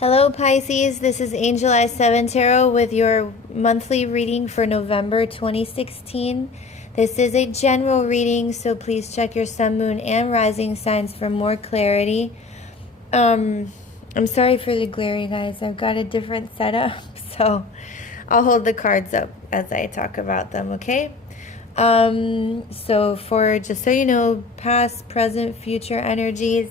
Hello Pisces, this is Angel Eye 7 Tarot with your monthly reading for November 2016. This is a general reading, so please check your sun, moon, and rising signs for more clarity. I'm sorry for the glare, you guys. I've got a different setup, so I'll hold the cards up as I talk about them, okay? So just so you know, past, present, future energies,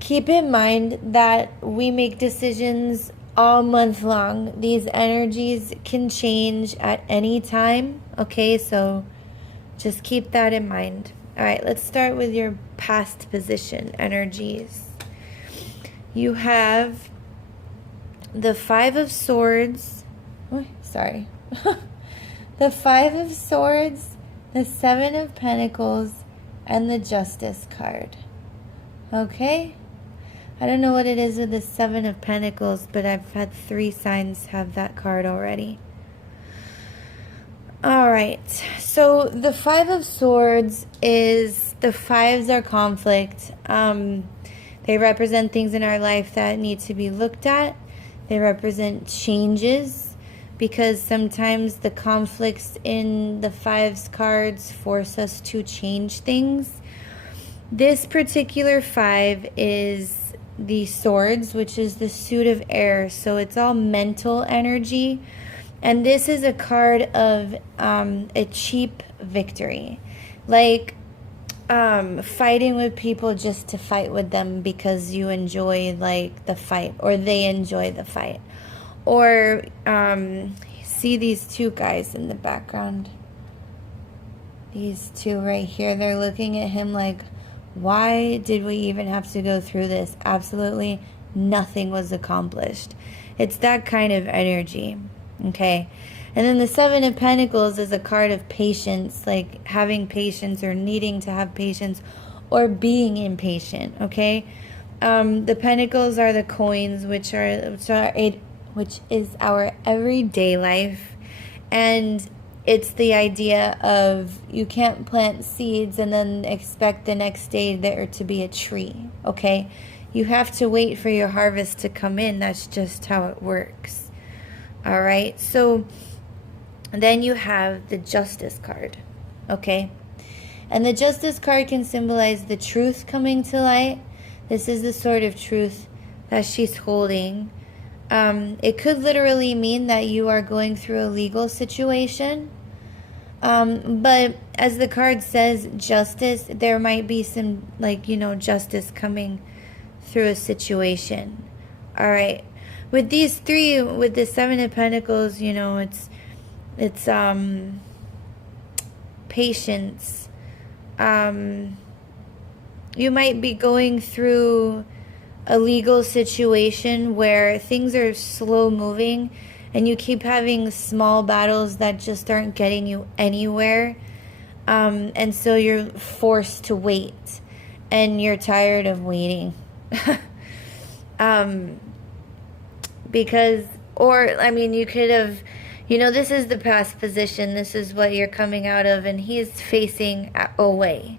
keep in mind that we make decisions all month long. These energies can change at any time, okay? So just keep that in mind. All right, let's start with your past position energies. You have the Five of Swords. Oh, sorry. The Five of Swords, the Seven of Pentacles, and the Justice card. Okay? I don't know what it is with the Seven of Pentacles, but I've had 3 signs have that card already. Alright, so the Five of Swords is, the fives are conflict. They represent things in our life that need to be looked at. They represent changes, because sometimes the conflicts in the fives cards force us to change things. This particular 5 is the Swords, which is the suit of air, so it's all mental energy, and this is a card of a cheap victory, like fighting with people just to fight with them because you enjoy like the fight, or they enjoy the fight, or see these 2 guys in the background, these 2 right here, they're looking at him like, why did we even have to go through this? Absolutely nothing was accomplished. It's that kind of energy, okay? And then the Seven of Pentacles is a card of patience, like having patience or needing to have patience or being impatient, okay? The Pentacles are the coins, which is our everyday life, and it's the idea of you can't plant seeds and then expect the next day there to be a tree, okay? You have to wait for your harvest to come in. That's just how it works. All right, so then you have the Justice card, okay? And the Justice card can symbolize the truth coming to light. This is the sort of truth that she's holding. It could literally mean that you are going through a legal situation. But as the card says, justice, there might be some, like, justice coming through a situation. All right. With these 3, with the Seven of Pentacles, it's patience. You might be going through a legal situation where things are slow moving and you keep having small battles that just aren't getting you anywhere, and so you're forced to wait and you're tired of waiting. Because, or I mean, you could have, this is the past position, this is what you're coming out of, and he's facing away.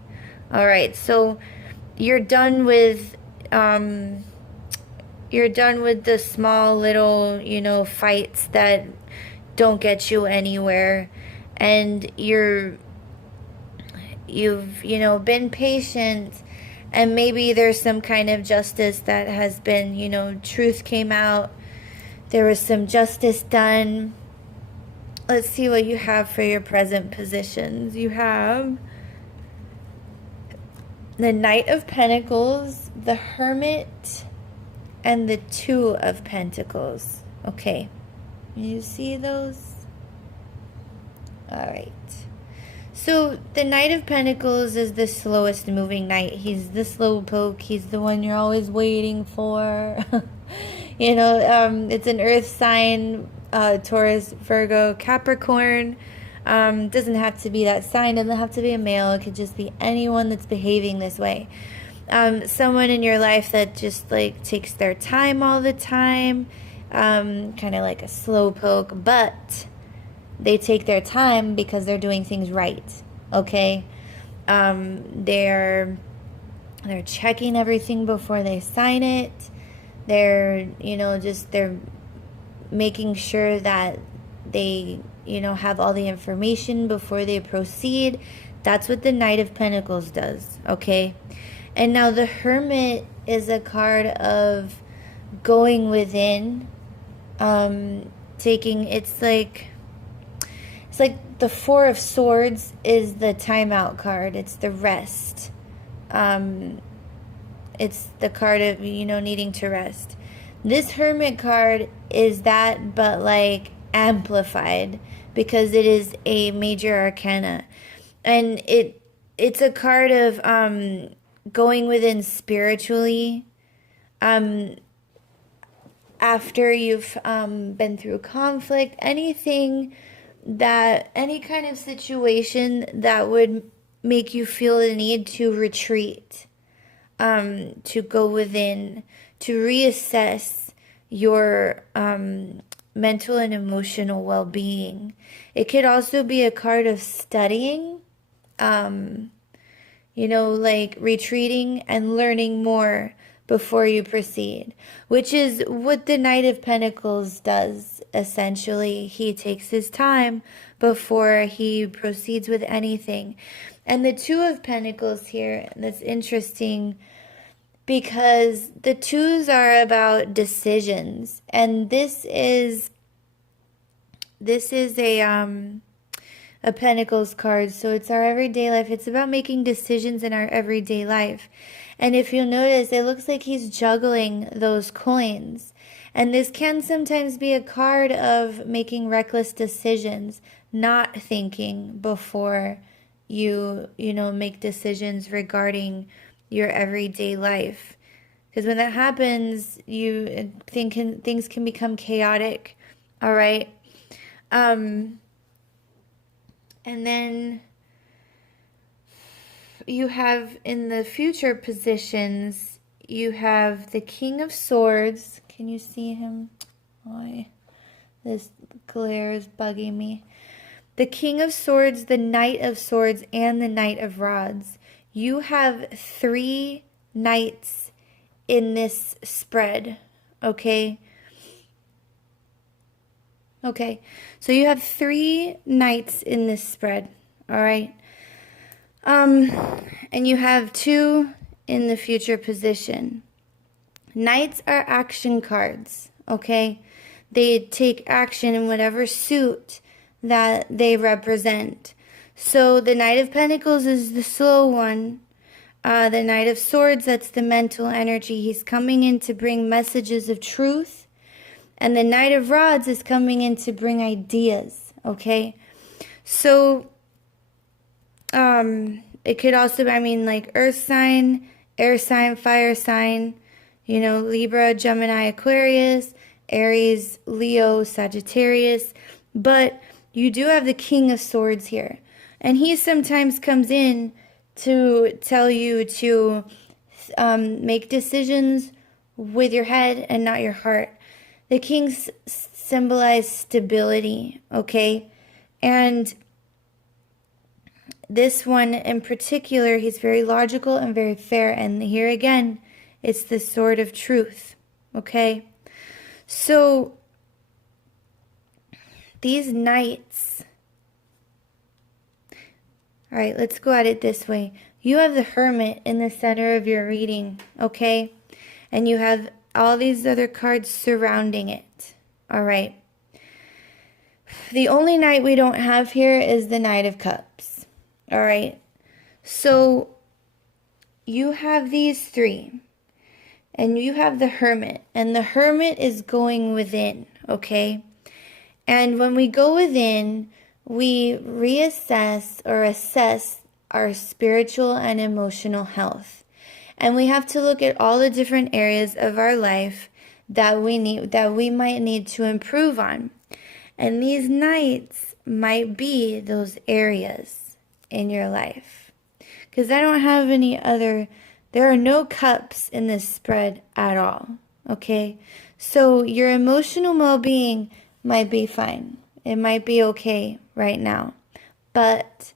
All right, so you're done with the small little, fights that don't get you anywhere, and you've been patient, and maybe there's some kind of justice that has been, truth came out, there was some justice done. Let's see what you have for your present positions. You have the Knight of Pentacles, the Hermit, and the 2 of Pentacles. Okay, you see those? All right. So the Knight of Pentacles is the slowest moving knight. He's the slowpoke. He's the one you're always waiting for. It's an earth sign, Taurus, Virgo, Capricorn. Doesn't have to be that sign. Doesn't have to be a male. It could just be anyone that's behaving this way. Someone in your life that just like takes their time all the time, kind of like a slowpoke, but they take their time because they're doing things right, okay? They're checking everything before they sign it. They're, they're making sure that they, have all the information before they proceed. That's what the Knight of Pentacles does, okay? And now the Hermit is a card of going within, taking, it's like the Four of Swords is the timeout card. It's the rest. It's the card of, needing to rest. This Hermit card is that, but like amplified, because it is a major arcana. And it's a card of going within spiritually, after you've been through conflict, any kind of situation that would make you feel the need to retreat, to go within, to reassess your mental and emotional well-being. It could also be a card of studying, like retreating and learning more before you proceed, which is what the Knight of Pentacles does. Essentially, he takes his time before he proceeds with anything. And the Two of Pentacles here, that's interesting, because the twos are about decisions, and this is a Pentacles card, so it's our everyday life. It's about making decisions in our everyday life. And if you'll notice, it looks like he's juggling those coins. And this can sometimes be a card of making reckless decisions, not thinking before you make decisions regarding your everyday life. Because when that happens, things can become chaotic. All right. And then you have, in the future positions, you have the King of Swords. Can you see him? Why? This glare is bugging me. The King of Swords, the Knight of Swords, and the Knight of Rods. You have 3 knights in this spread, okay? Okay, so you have 3 knights in this spread, all right? And you have 2 in the future position. Knights are action cards, okay? They take action in whatever suit that they represent. So the Knight of Pentacles is the slow one. The Knight of Swords, that's the mental energy. He's coming in to bring messages of truth. And the Knight of Rods is coming in to bring ideas, okay? So, it could also be, like earth sign, air sign, fire sign, Libra, Gemini, Aquarius, Aries, Leo, Sagittarius. But you do have the King of Swords here. And he sometimes comes in to tell you to make decisions with your head and not your heart. The kings symbolize stability, okay? And this one in particular, he's very logical and very fair. And here again, it's the sword of truth, okay? So these knights, all right, let's go at it this way. You have the Hermit in the center of your reading, okay? And you have all these other cards surrounding it. All right. The only knight we don't have here is the Knight of Cups. All right. So you have these 3. And you have the Hermit. And the Hermit is going within. Okay. And when we go within, we reassess or assess our spiritual and emotional health. And we have to look at all the different areas of our life that we might need to improve on. And these knights might be those areas in your life. Because I don't have any other, there are no cups in this spread at all. Okay? So your emotional well-being might be fine. It might be okay right now. But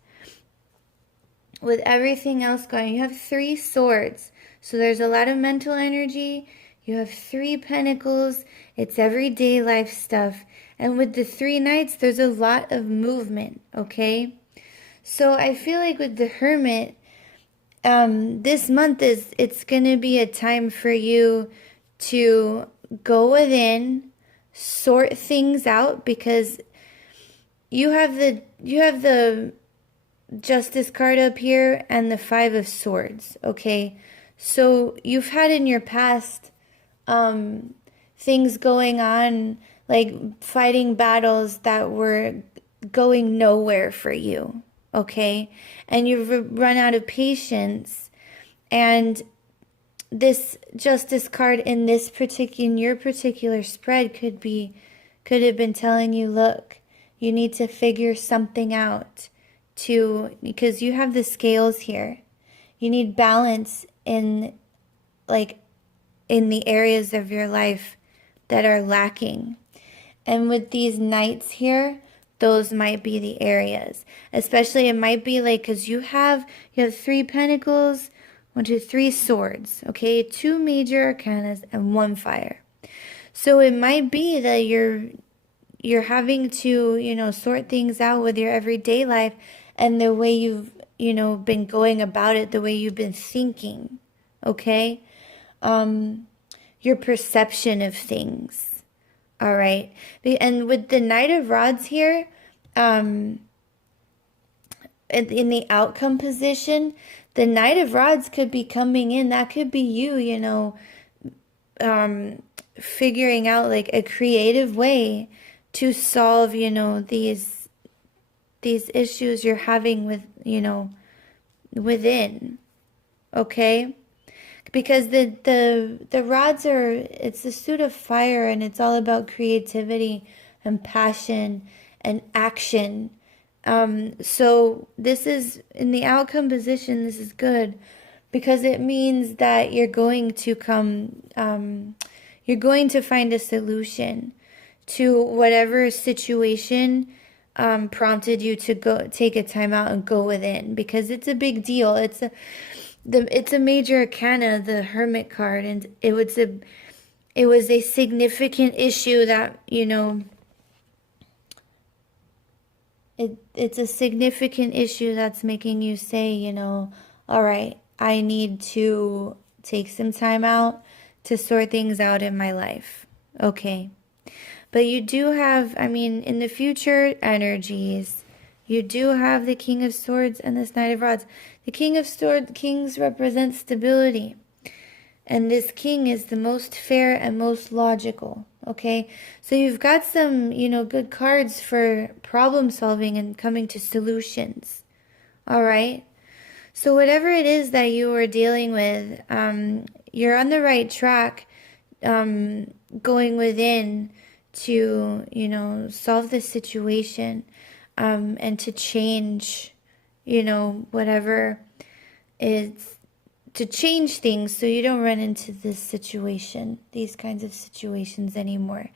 with everything else going, you have 3 swords. So there's a lot of mental energy. You have 3 pentacles. It's everyday life stuff. And with the 3 knights, there's a lot of movement, okay? So I feel like with the Hermit, this month it's going to be a time for you to go within, sort things out, because you have the Justice card up here and the 5 of Swords, okay? So you've had in your past things going on, like fighting battles that were going nowhere for you, okay? And you've run out of patience, and this Justice card in your particular spread could have been telling you, look, you need to figure something out, because you have the scales here. You need balance in the areas of your life that are lacking. And with these knights here, those might be the areas. Especially it might be like, because you have 3 pentacles, 1, 2, 3 swords, okay? 2 major arcanas and 1 fire. So it might be that you're having to, sort things out with your everyday life and the way you've, been going about it, the way you've been thinking, okay? Your perception of things, all right? And with the Knight of Rods here, in the outcome position, the Knight of Rods could be coming in. That could be you, figuring out like a creative way to solve, these issues you're having with, within, okay? Because the rods it's the suit of fire, and it's all about creativity and passion and action. So this is, in the outcome position, this is good, because it means that you're going to find a solution to whatever situation prompted you to go take a time out and go within, because it's a big deal. It's a major arcana, the Hermit card, and it was a significant issue that, it's a significant issue that's making you say, all right, I need to take some time out to sort things out in my life. Okay. But you do have, in the future energies, you do have the King of Swords and this Knight of Rods. The Kings represent stability. And this king is the most fair and most logical, okay? So you've got some, good cards for problem solving and coming to solutions, all right? So whatever it is that you are dealing with, you're on the right track, going within to, solve the situation, and to change, whatever is, to change things so you don't run into these kinds of situations anymore.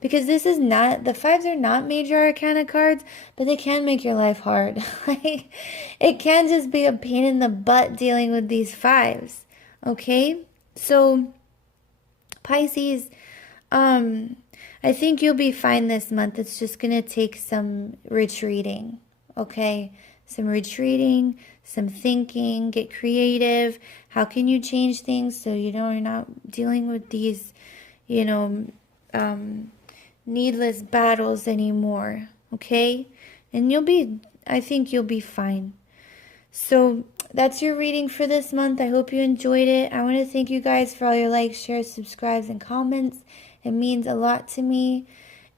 Because the 5s are not major arcana cards, but they can make your life hard. It can just be a pain in the butt dealing with these 5s, okay? So, Pisces, I think you'll be fine this month. It's just going to take some retreating, okay? Some retreating, some thinking, get creative. How can you change things so you're not dealing with these, needless battles anymore, okay? And I think you'll be fine. So that's your reading for this month. I hope you enjoyed it. I want to thank you guys for all your likes, shares, subscribes, and comments. It means a lot to me.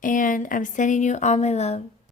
And I'm sending you all my love.